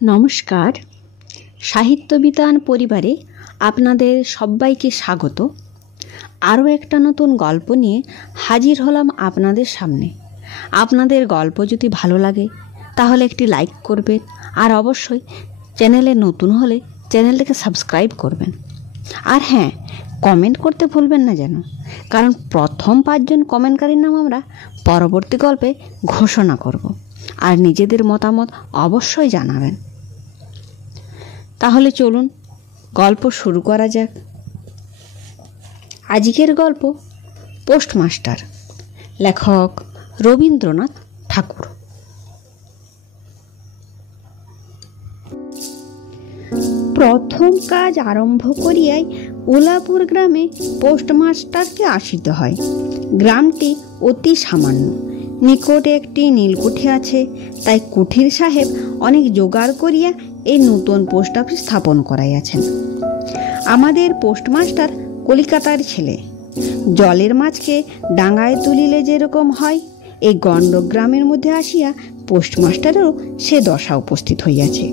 নমস্কার, সাহিত্যবিতান পরিবারে আপনাদের সবাইকে স্বাগত। আরও একটা নতুন গল্প নিয়ে হাজির হলাম আপনাদের সামনে। আপনাদের গল্প যদি ভালো লাগে তাহলে একটি লাইক করবেন, আর অবশ্যই চ্যানেলে নতুন হলে চ্যানেলটাকে সাবস্ক্রাইব করবেন। আর হ্যাঁ, কমেন্ট করতে ভুলবেন না যেন, কারণ প্রথম 5 জন কমেন্টকারীর নাম আমরা পরবর্তী গল্পে ঘোষণা করব। আর নিজেদের মতামত অবশ্যই জানাবেন। তাহলে চলুন গল্প শুরু করা যাক। আজকের গল্প পোস্টমাস্টার, লেখক রবীন্দ্রনাথ ঠাকুর। প্রথম কাজ আরম্ভ করিয়াই উলাপুর গ্রামে পোস্টমাস্টারকে আসিতে হয়। গ্রামটি অতি সামান্য, নিকটে একটি নীলকুঠি আছে, তাই কুঠির সাহেব অনেক জোগাড় করিয়া এই নতুন পোস্ট অফিস স্থাপন করাইয়াছেন। আমাদের পোস্টমাস্টার কলিকাতার ছেলে। জলের মাছকে ডাঙায় তুলিলে যেরকম হয়, এই গণ্ডগ্রামের মধ্যে আসিয়া পোস্টমাস্টারেরও সে দশা উপস্থিত হইয়াছে।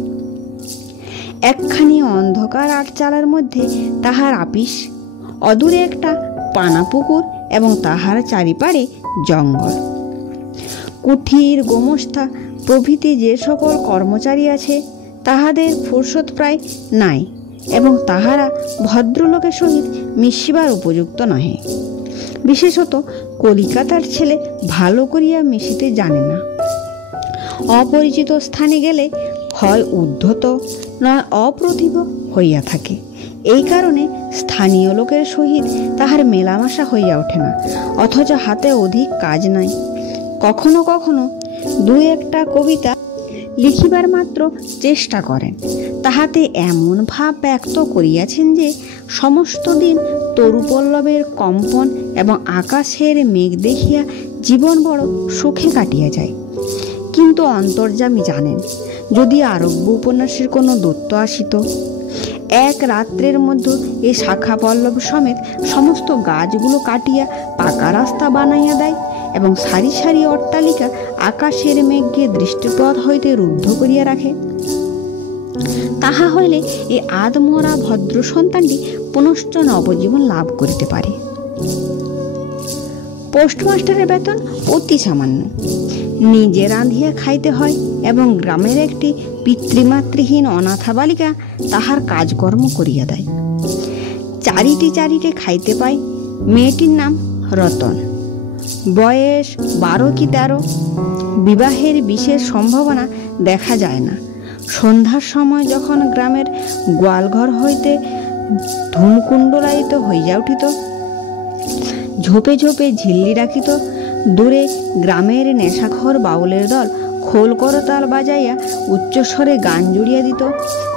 একখানি অন্ধকার আটচালার মধ্যে তাহার আপিস, অদূরে একটা পানাপুকুর এবং তাহার চারিপাড়ে জঙ্গল। কুঠির, গোমস্তা প্রভৃতি যে সকল কর্মচারী আছে তাহাদের ফুরসত প্রায় নাই, এবং তাহারা ভদ্রলোকের সহিত মিশিবার উপযুক্ত নহে। বিশেষত কলিকাতার ছেলে ভালো করিয়া মিশিতে জানে না। অপরিচিত স্থানে গেলে হয় উদ্ধত নয় অপ্রতিভ হইয়া থাকে। এই কারণে স্থানীয় লোকের সহিত তাহার মেলামেশা হইয়া ওঠে না, অথচ হাতে অধিক কাজ নাই। কখনো কখনো 2-1টা কবিতা লিখিবার মাত্র চেষ্টা করেন। তাহাতে এমন ভাব ব্যক্ত করিয়াছেন যে সমস্ত দিন তরুপল্লবের কম্পন এবং আকাশের মেঘ দেখিয়া জীবন বড় সুখে কাটিয়া যায়। কিন্তু অন্তর্যামী জানেন, যদি আরব্য উপন্যাসের কোনো দৈত্য আসিত, এক রাত্রের মধ্যে এই শাখা পল্লব সমেত সমস্ত গাছগুলো কাটিয়া পাকা রাস্তা বানাইয়া দেয় এবং সারি সারি অট্টালিকা আকাশের মেঘকে দৃষ্টিপথ হইতে রুদ্ধ করিয়া রাখে, তাহা হইলে এই আদমরা ভদ্র সন্তানটি পুনশ্চ নবজীবন লাভ করিতে পারে। পোস্টমাস্টারের বেতন অতি সামান্য। নিজে রাঁধিয়া খাইতে হয় এবং গ্রামের একটি পিতৃমাতৃহীন অনাথা বালিকা তাহার কাজকর্ম করিয়া দেয়। চারিটে খাইতে পায়। মেয়েটির নাম রতন, বয়স 12 কি 13। বিবাহের বিশেষ সম্ভাবনা দেখা যায় না। সন্ধ্যার সময় যখন গ্রামের গোয়ালঘর হইতে ধূমকুণ্ডলায়িত হইয়া উঠিত, ঝোপে ঝোপে ঝিল্লি রাখিত, দূরে গ্রামের নেশাখোর বাউলের দল খোল করতাল বাজাইয়া উচ্চস্বরে গান জুড়িয়া দিত,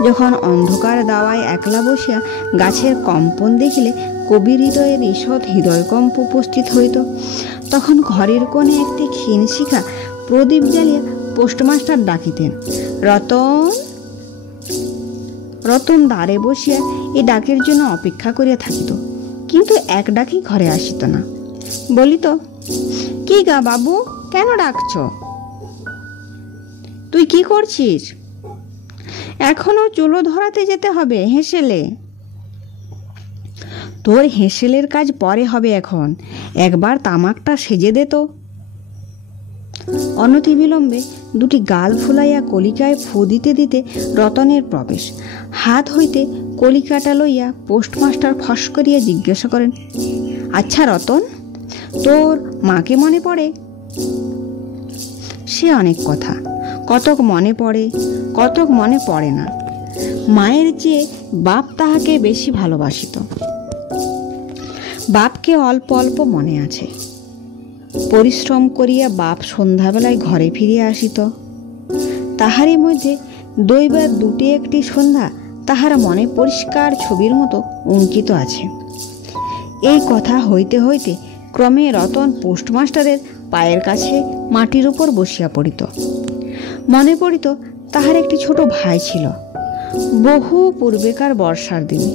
যখন অন্ধকার দাওয়ায় একলা বসিয়া গাছের কম্পন দেখিলে কবির হৃদয়ের ঈষৎ হৃদয়কম্প উপস্থিত হইত, তখন ঘরের কোণে একটি ক্ষীণ শিখা প্রদীপ জ্বালিয়া পোস্টমাস্টার ডাকিতেন, রতন। রতন দ্বারে বসিয়া এই ডাকের জন্য অপেক্ষা করিয়া থাকিত, কিন্তু এক ডাকি ঘরে আসিত না। বলিত, কি গা বাবু, কেন ডাকছ? তুই কি করছিস? এখনো চুলো ধরাতে যেতে হবে হেঁসেলে। তোর হেঁসেলের কাজ পরে হবে, এখন একবার তামাকটা সেজে দে তো। অনতিবিলম্বে 2টি গাল ফুলাইয়া কলিকায় ফু দিতে দিতে রতনের প্রবেশ। হাত হইতে কলিকাটা লইয়া পোস্টমাস্টার ফস করিয়া জিজ্ঞাসা করেন, আচ্ছা রতন, তোর মাকে মনে পড়ে? সে অনেক কথা, কতক মনে পড়ে, কতক মনে পড়ে না। মায়ের চেয়ে বাপ তাহাকে বেশি ভালোবাসিত। বাপকে অল্প অল্প মনে আছে। পরিশ্রম করিয়া বাপ সন্ধ্যাবেলায় ঘরে ফিরিয়া আসিত। তাহারই মধ্যে 2-1টি সন্ধ্যা তাহার মনে পরিষ্কার ছবির মতো অঙ্কিত আছে। এই কথা হইতে হইতে ক্রমে রতন পোস্টমাস্টারের পায়ের কাছে মাটির উপর বসিয়া পড়িত। মনে পড়িত তাহার একটি ছোট ভাই ছিল। বহু পূর্বেকার বর্ষার দিনে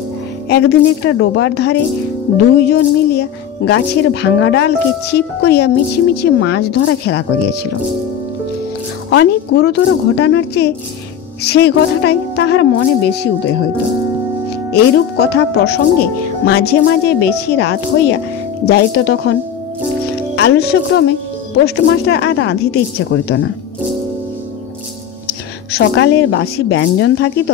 একদিন একটা ডোবার ধারে 2 জন মিলিয়া গাছের ভাঙা ডালকে ছিপ করিয়া মিছিমিছি মাছ ধরা খেলা করিয়াছিল। অনেক গুরুতর ঘটনার চেয়ে সেই কথাটাই তাহার মনে বেশি উদয় হইত। এইরূপ কথা প্রসঙ্গে মাঝে মাঝে বেশি রাত হইয়া যাইত। তখন আলস্যক্রমে পোস্টমাস্টার আর রাঁধিতে ইচ্ছা করিত না। সকালের বাসি ব্যঞ্জন থাকিত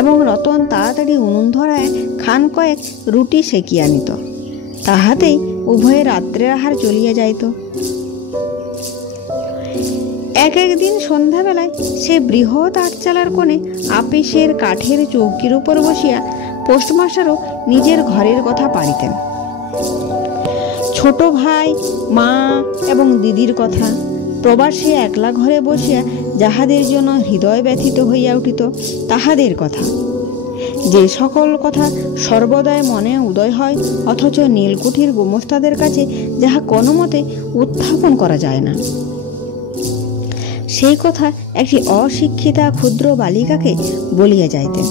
এবং রতন তাড়াতাড়ি উনুন ধরায় খান কয়েক রুটি সেকিয়া নিত। তাহাতেই উভয়ে রাত্রের আহার চলিয়া যাইত। এক একদিন সন্ধ্যাবেলায় সে বৃহৎ আটচালার কোণে আপিসের কাঠের চৌকির উপর বসিয়া পোস্টমাস্টারও নিজের ঘরের কথা পাড়িতেন। ছোট ভাই, মা এবং দিদির কথা, প্রবাসী একলা ঘরে বসিয়া যাহাদের জন্য হৃদয় ব্যথিত হইয়া উঠিত তাহাদের কথা, যে সকল কথা সর্বদাই মনে উদয় হয় অথচ নীলকুঠির গোমস্তাদের কাছে যাহা কোনো মতে উত্থাপন করা যায় না, সেই কথা একটি অশিক্ষিতা ক্ষুদ্র বালিকাকে বলিয়া যাইতেন।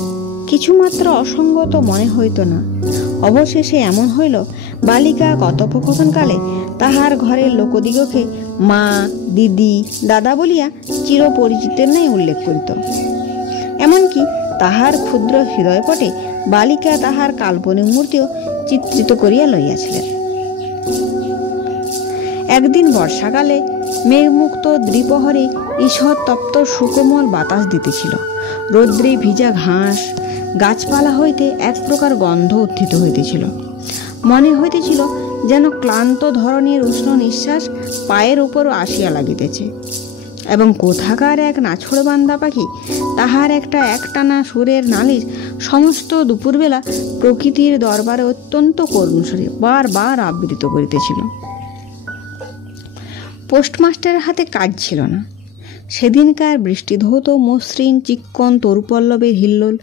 কিছুমাত্র অসঙ্গত মনে হইত না। অবশেষে এমন হইল, বালিকা কথোপকথনকালে তাহার ঘরের লোকদিগকে মা, দিদি, দাদা বলিয়া চিরপরিচিতের ন্যায় উল্লেখ করিত। এমনকি তাহার ক্ষুদ্র হৃদয়পটে বালিকা তাহার কাল্পনিক মূর্তিও চিত্রিত করিয়া লইয়াছিলেন। একদিন বর্ষাকালে মেঘমুক্ত দ্বিপ্রহরে ঈষৎ তপ্ত সুকোমল বাতাস দিতেছিল। রৌদ্রে ভিজা ঘাস, গাছপালা হইতে এক প্রকার গন্ধ উত্থিত হইতেছিল। মনে হইতেছিল যেন ক্লান্ত ধরনের উষ্ণ নিঃশ্বাস পায়ের উপরও আসিয়া লাগিতেছে এবং কোথাকার এক নাছোড় বান্দা পাখি তাহার একটা একটানা সুরের নালিশ সমস্ত দুপুরবেলা প্রকৃতির দরবারে অত্যন্ত করুণ সুরে বারবার আবৃত করিতেছিল। পোস্টমাস্টারের হাতে কাজ ছিল না। সেদিনকার বৃষ্টিধৌত মসৃণ চিক্কন তরুপল্লবের হিল্লোল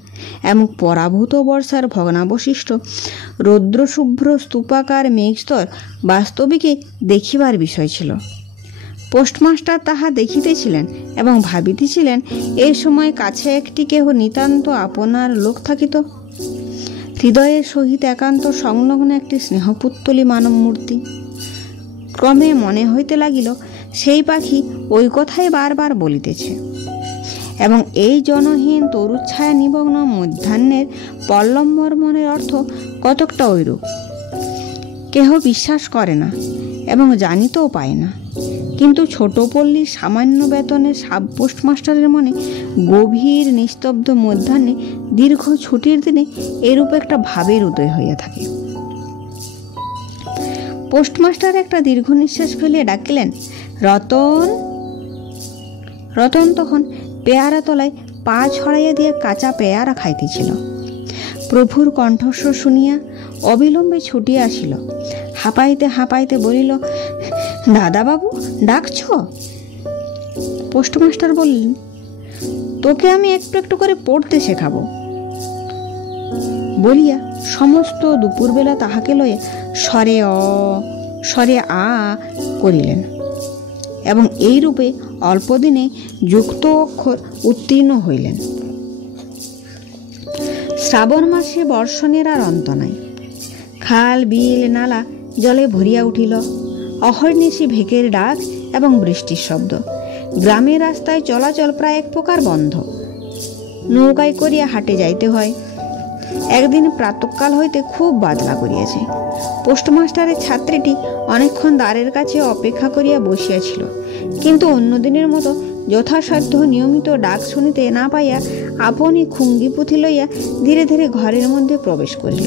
এবং পরাভূত বর্ষার ভগ্নাবশিষ্ট রৌদ্রশুভ্র স্তূপাকার মেঘস্তর বাস্তবিকে দেখিবার বিষয় ছিল। পোস্টমাস্টার তাহা দেখিতেছিলেন এবং ভাবিতেছিলেন, এই সময় কাছে একটি কেহ নিতান্ত আপনার লোক থাকিত, হৃদয়ের সহিত একান্ত সংলগ্ন একটি স্নেহপুত্তলী মানব মূর্তি। ক্রমে মনে হইতে লাগিল, সেই পাখি ওই কথাই বারবার বলিতেছে এবং এই জনহীন তরুচ্ছায়া নিমগ্ন মধ্যাহ্নের পল্লবমর্মণের অর্থ কতকটা ঐরূপ। কেহ বিশ্বাস করে না এবং জানিতেও পায় না, কিন্তু ছোট পল্লীর সামান্য বেতনের সাব পোস্টমাস্টারের মনে গভীর নিস্তব্ধ মধ্যাহ্নে দীর্ঘ ছুটির দিনে এরূপ একটা ভাবের উদয় হইয়া থাকে। পোস্টমাস্টার একটা দীর্ঘ নিঃশ্বাস ফেলিয়া ডাকিলেন, রতন। রতন তখন পেয়ারা তলায় পা ছড়াইয়া দিয়ে কাঁচা পেয়ারা খাইতেছিল। প্রভুর কণ্ঠস্বর শুনিয়া অবিলম্বে ছুটিয়া আসিল। হাঁপাইতে হাঁপাইতে বলিল, দাদাবাবু ডাকছ? পোস্টমাস্টার বললেন, তোকে আমি একটু একটু করে পড়তে শেখাবো বলিয়া সমস্ত দুপুরবেলা তাহাকে লয়ে স্বরে অ স্বরে আ করিলেন এবং এই রূপে অল্পদিনে যুক্ত অক্ষর উত্তীর্ণ হইলেন। শ্রাবণ মাসে বর্ষণের আর অন্ত নাই। খাল, বিল, নালা জলে ভরিয়া উঠিল। অহর্নিশি ভেকের ডাক এবং বৃষ্টির শব্দ। গ্রামের রাস্তায় চলাচল প্রায় এক প্রকার বন্ধ। নৌকায় করিয়া হাটে যাইতে হয়। একদিন প্রাতঃকাল হইতে খুব বাদলা করিয়াছে। পোস্টমাস্টারের ছাত্রীটি অনেকক্ষণ দ্বারের কাছে অপেক্ষা করিয়া বসিয়াছিল, কিন্তু অন্যদিনের মতো যথাসাধ্য নিয়মিত ডাক শুনিতে না পাইয়া আপনি খুঙ্গি পুঁথি লইয়া ধীরে ধীরে ঘরের মধ্যে প্রবেশ করিল।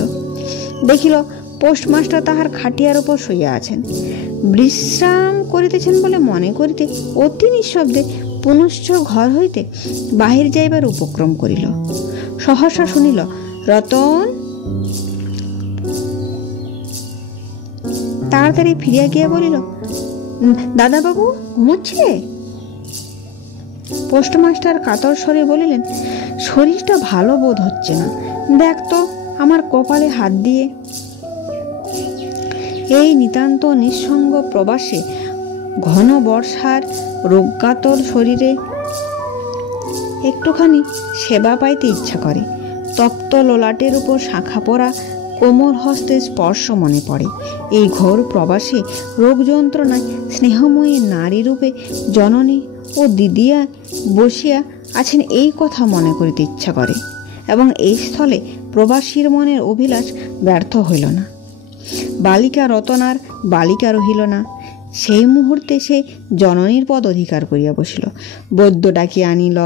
দেখিল পোস্টমাস্টার তাহার খাটিয়ার উপর শুইয়া আছেন। বিশ্রাম করিতেছেন বলে মনে করিতে অতি নিঃশব্দে পুনশ্চ ঘর হইতে বাহির যাইবার উপক্রম করিল। সহসা শুনিল, রতন। তাড়াতাড়ি ফিরিয়া গিয়া বলিল, দাদাবাবু ঘুমোচ্ছে? পোস্টমাস্টার কাতর স্বরে বলিলেন, শরীরটা ভালো বোধ হচ্ছে না, দেখ তো আমার কপালে হাত দিয়ে। এই নিতান্ত নিঃসঙ্গ প্রবাসে ঘন বর্ষার রোগকাতর শরীরে একটুখানি সেবা পাইতে ইচ্ছা করে। তপ্ত ললাটের উপর শাখা পরা কোমল হস্তের স্পর্শ মনে পড়ে। এই ঘোর প্রবাসে রোগ যন্ত্রণায় স্নেহময়ী নারী রূপে জননী ও দিদিয়া বসিয়া আছেন এই কথা মনে করিতে ইচ্ছা করে, এবং এই স্থলে প্রবাসীর মনের অভিলাষ ব্যর্থ হইল না। বালিকা রতন আর বালিকা রহিল না। সেই মুহূর্তে সে জননীর পদ অধিকার করিয়া বসিল। বৈদ্য ডাকিয়া আনিল,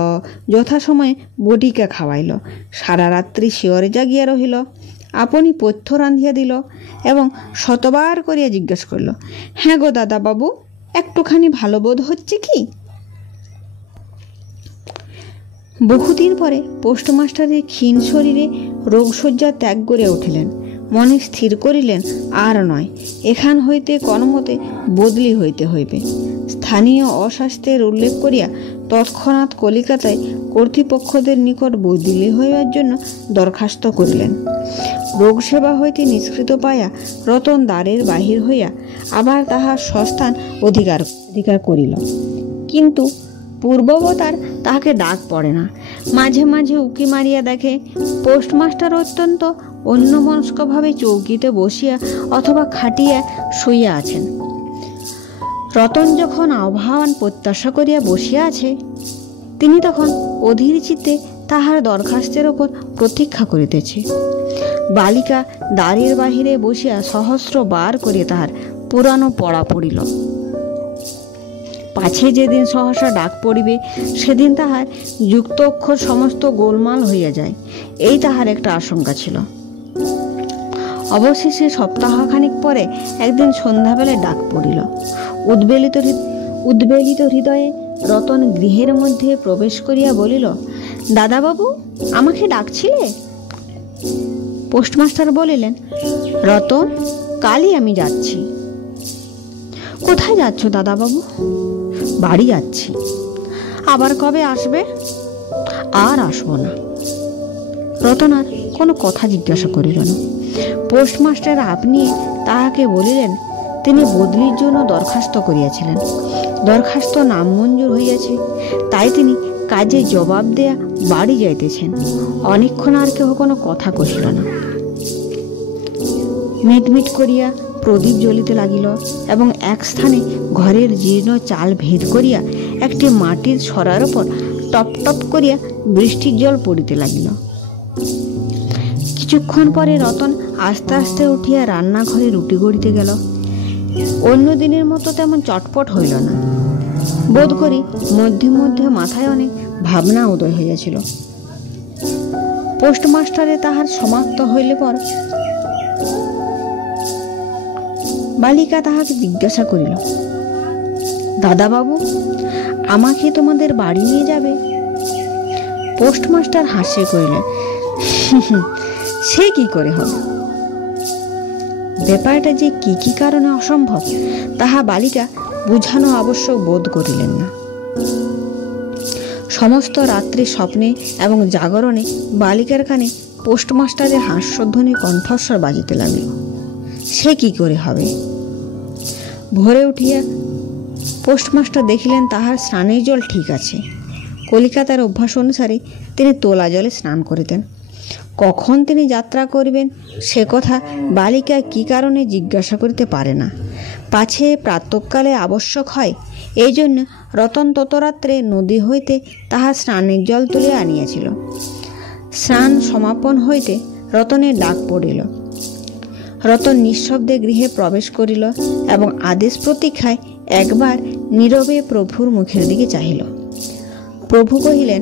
যথাসময়ে বটিকা খাওয়াইল, সারা রাত্রি শিয়রে জাগিয়া রহিল, আপনি পথ্য রাঁধিয়া দিল এবং শতবার করিয়া জিজ্ঞাসা করিল, হ্যাঁ গো দাদা বাবু, একটুখানি ভালো বোধ হচ্ছে কি? বহুদিন পরে পোস্টমাস্টারের ক্ষীণ শরীরে রোগশয্যা ত্যাগ করিয়া উঠিলেন। মনে স্থির করিলেন, আর নয়, এখান হইতে কোনোমতে বদলি হইতে হইবে। স্থানীয় অস্বাস্থ্যের উল্লেখ করিয়া তৎক্ষণাৎ কলিকাতায় কর্তৃপক্ষদের নিকট বদলি হইবার জন্য দরখাস্ত করিলেন। রোগসেবা হইতে নিষ্কৃত পাইয়া রতন দ্বারের বাহির হইয়া আবার তাহার স্বস্থান অধিকার করিল, কিন্তু পূর্ববৎ আর তাহাকে ডাক পড়ে না। মাঝে মাঝে উকি মারিয়া দেখে পোস্টমাস্টার অত্যন্ত অন্যমনস্কভাবে চৌকিতে বসিয়া অথবা খাটিয়া শুইয়া আছেন। রতন যখন আহ্বান প্রত্যাশা করিয়া বসিয়া আছে, তিনি তখন অধীর চিত্তে তাহার দরখাস্তের ওপর প্রতীক্ষা করিতেছে। বালিকা দ্বারের বাহিরে বসিয়া সহস্র বার করিয়া তাহার পুরানো পড়া পড়িল। পাছে যেদিন সহসা ডাক পড়িবে, সেদিন তাহার যুক্ত অক্ষর সমস্ত গোলমাল হইয়া যায়, এই তাহার একটা আশঙ্কা ছিল। অবশেষে সপ্তাহখানিক পরে একদিন সন্ধ্যাবেলায় ডাক পড়িল। উদ্বেলিত হৃদয়ে রতন গৃহের মধ্যে প্রবেশ করিয়া বলিল, দাদাবাবু, আমাকে ডাকছিলে? পোস্টমাস্টার বলিলেন, রতন, কালই আমি যাচ্ছি। কোথায় যাচ্ছ দাদাবাবু? বাড়ি যাচ্ছি। আবার কবে আসবে? আর আসবো না। রতন আর কোনো কথা জিজ্ঞাসা করিল না। পোস্টমাস্টার আপনি তাহাকে বলিলেন, তিনি বদলির জন্য দরখাস্ত করিয়াছিলেন, দরখাস্ত নামঞ্জুর হইয়াছে, তাই তিনি কাজে জবাব দেয়া বাড়ি যাইতেছেন। অনেকক্ষণ আর কেহ কোনো কথা কহিল না। মিটমিট করিয়া প্রদীপ জ্বলিতে লাগিল এবং এক স্থানে ঘরের জীর্ণ চাল ভেদ করিয়া একটি মাটির ছড়ার ওপর টপ টপ করিয়া বৃষ্টির জল পড়িতে লাগিল। কিছুক্ষণ পরে রতন আস্তে আস্তে উঠিয়া রান্নাঘরে রুটি গড়িতে গেল। অন্য দিনের মতো তেমন চটপট হইল না। বোধ করি মধ্যে মধ্যে মাথায় অনেক ভাবনা উদয় হইয়াছিল। পোস্টমাস্টারে তাহার সমাপ্ত হইলে পর বালিকা তাহাকে জিজ্ঞাসা করিল, দাদাবাবু, আমাকে তোমাদের বাড়ি নিয়ে যাবে? পোস্টমাস্টার হাসিয়া করিলেন, সে কি করে হবে? ব্যাপারটা যে কি কি কারণে অসম্ভব তাহা বালিকা বুঝানো আবশ্যক বোধ করিলেন না। সমস্ত রাত্রি স্বপ্নে এবং জাগরণে বালিকার কানে পোস্টমাস্টারের হাস্যধ্বনি কণ্ঠস্বর বাজিতে লাগল। সে কি করে হবে? ভোরে উঠিয়া পোস্টমাস্টার দেখিলেন তাহার স্নানের জল ঠিক আছে। কলিকাতার অভ্যাস অনুসারে তিনি তোলা জলে স্নান করিতেন। কখন তিনি যাত্রা করিবেন সে কথা বালিকা কি কারণে জিজ্ঞাসা করিতে পারে না। পাছে প্রাতঃকালে আবশ্যক হয়, এই জন্য রতন ততরাত্রে নদী হইতে তাহার স্নানের জল তুলিয়া আনিয়াছিল। স্নান সমাপন হইতে রতনের ডাক পড়িল। রতন নিঃশব্দে গৃহে প্রবেশ করিল এবং আদেশ প্রতীক্ষায় একবার নীরবে প্রভুর মুখের দিকে চাহিল। প্রভু কহিলেন,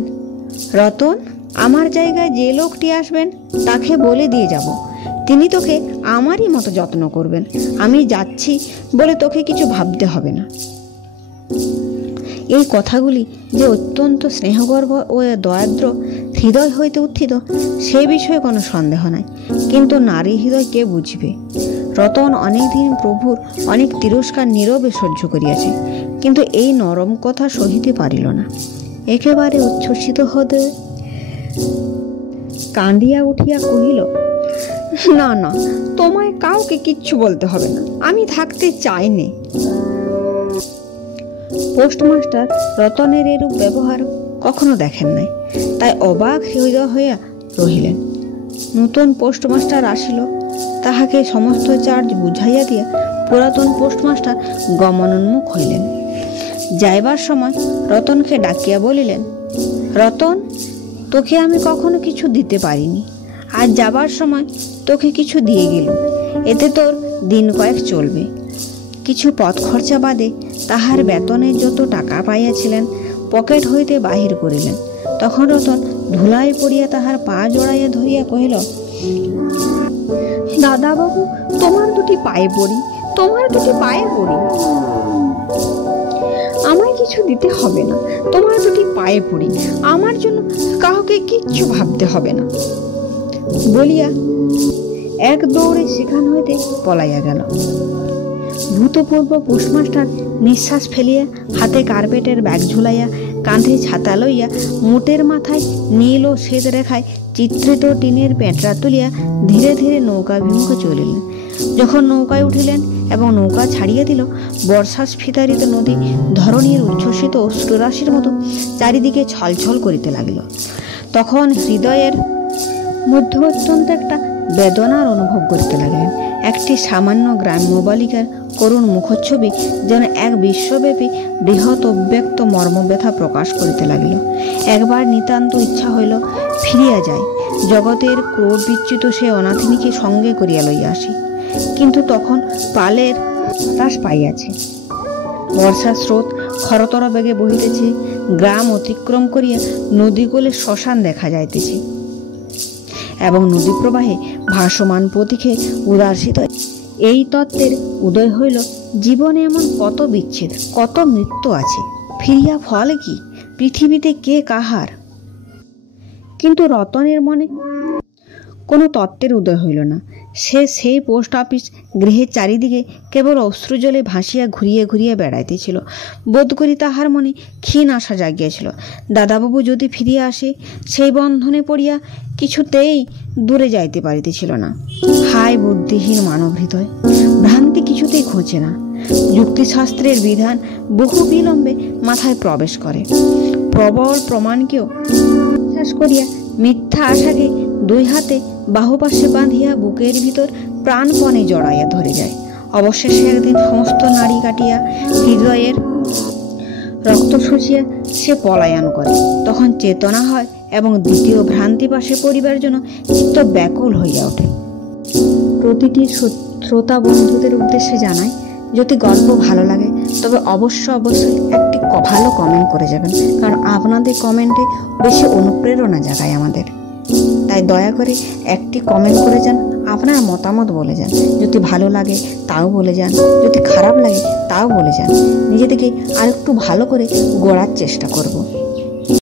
রতন, আমার জায়গায় যে লোকটি আসবেন তাকে বলে দিয়ে যাব, তিনি তোকে আমারই মতো যত্ন করবেন। আমি যাচ্ছি বলে তোকে কিছু ভাবতে হবে না। এই কথাগুলি যে অত্যন্ত স্নেহগর্ভ ও দয়াদ্র হৃদয় হইতে উত্থিত সে বিষয়ে কোনো সন্দেহ নাই, কিন্তু নারী হৃদয় কে বুঝবে? রতন অনেকদিন প্রভুর অনেক তিরস্কার নীরবে সহ্য করিয়াছে, কিন্তু এই নরম কথা সহিতে পারিল না। একেবারে উচ্ছ্বসিত হতে কাঁদিয়া উঠিয়া কহিল, না না, তোমায় কাউকে কিচ্ছু বলতে হবে না, আমি থাকতে চাইনি। পোস্টমাস্টার রতনের এরূপ ব্যবহার কখনো দেখেন নাই, তাই অবাক হৃদয় হইয়া রহিলেন। নূতন পোস্টমাস্টার আসিল, তাহাকে সমস্ত চার্জ বুঝাইয়া দিয়া পুরাতন পোস্টমাস্টার গমনোন্মুখ হইলেন। যাইবার সময় রতনকে ডাকিয়া বলিলেন, রতন, তোকে আমি কখনো কিছু দিতে পারিনি, আজ যাবার সময় তোকে কিছু দিয়ে গেল, এতে তোর দিন কয়েক চলবে। কিছু পথ খরচা বাদে তাহার বেতনের যত টাকা পাইয়াছিলেন পকেট হইতে বাহির করিলেন। তখন রতন ধুলায় পড়িয়া তাহার পা জড়াইয়া ধরিয়া কহিল, দাদা বাবু, তোমার দুটি পায়ে পড়ি, তোমার দুটি পায়ে পড়ি, আমায় কিছু দিতে হবে না, তোমার দুটি পায়ে পড়ি, আমার জন্য কাউকে কিচ্ছু ভাবতে হবে না বলিয়া এক দৌড়ে সেখান হইতে পলাইয়া গেল। ভূতপূর্ব পোস্টমাস্টার নিঃশ্বাস ফেলিয়া হাতে কার্পেটের ব্যাগ ঝুলাইয়া কাঁধে ছাতা লইয়া মুটের মাথায় নীল ও শ্বেত রেখায় চিত্রিত টিনের পেঁটরা তুলিয়া ধীরে ধীরে নৌকাভিমুখে চলিলেন। যখন নৌকায় উঠিলেন এবং নৌকা ছাড়িয়া দিল, বর্ষা স্ফীতারিত নদী ধরণীর উচ্ছ্বসিত অশ্রুরাশির মতো চারিদিকে ছলছল করিতে লাগিল। তখন হৃদয়ের মধ্যে অত্যন্ত একটা বেদনার অনুভব করিতে লাগলেন। একটি সামান্য গ্রাম্য বালিকার করুণ মুখচ্ছবি যেন এক বিশ্বব্যাপী বৃহৎ অব্যক্ত মর্মব্যথা প্রকাশ করিতে লাগিল। একবার নিতান্ত ইচ্ছা হইল ফিরিয়া যায়, জগতের ক্রোধ বিচ্যুত সে অনাথিনীকে সঙ্গে করিয়া লইয়া আসি। কিন্তু তখন পালের হতাশ পাইয়াছে, বর্ষার স্রোত খরতর বেগে বহিতেছে, গ্রাম অতিক্রম করিয়া নদীকূলে শ্মশান দেখা যাইতেছে এবং নদী প্রবাহে ভাসমান প্রতীকে উদাসিত এই তত্ত্বের উদয় হইল, জীবনে এমন কত বিচ্ছেদ, কত মৃত্যু আছে, ফিরিয়া ফল কি, পৃথিবীতে কে কাহার। কিন্তু রতনের মনে কোনো তত্ত্বের উদয় হইল না। সে সেই পোস্ট অফিস গৃহের চারিদিকে কেবল অশ্রুজলে ভাসিয়া ঘুরিয়ে ঘুরিয়ে বেড়াইতেছিল। বোধ করি তাহার মনে ক্ষীণ আশা জাগিয়াছিল, দাদাবাবু যদি ফিরিয়া আসে। সেই বন্ধনে পড়িয়া কিছুতেই দূরে যাইতে পারিতেছিল না। হায় বুদ্ধিহীন মানব হৃদয়, ভ্রান্তি কিছুতেই ঘোচে না। যুক্তিশাস্ত্রের বিধান বহু বিলম্বে মাথায় প্রবেশ করে, প্রবল প্রমাণকেও বিশ্বাস করিয়া মিথ্যা আশাকে দুই হাতে বাহুপাশে বাঁধিয়া বুকের ভিতর প্রাণপণে জড়াইয়া ধরে যায়। অবশেষে একদিন সমস্ত নাড়ি কাটিয়া হৃদয়ের রক্ত শুষিয়া সে পলায়ন করে। তখন চেতনা হয় এবং দ্বিতীয় ভ্রান্তি পাশে পড়িবার জন্য চিত্ত ব্যাকুল হইয়া ওঠে। প্রতিটি শ্রোতা বন্ধুদের উদ্দেশ্যে জানায়, যদি গল্প ভালো লাগে তবে অবশ্যই একটি ভালো কমেন্ট করে যাবেন, কারণ আপনাদের কমেন্টে বেশি অনুপ্রেরণা জাগায় আমাদের। তাই দয়া করে একটি কমেন্ট করে যান, আপনার মতামত বলে যান। যদি ভালো লাগে তাও বলে যান, যদি খারাপ লাগে তাও বলে যান। নিজে থেকে আরেকটু ভালো করে গড়ার চেষ্টা করব।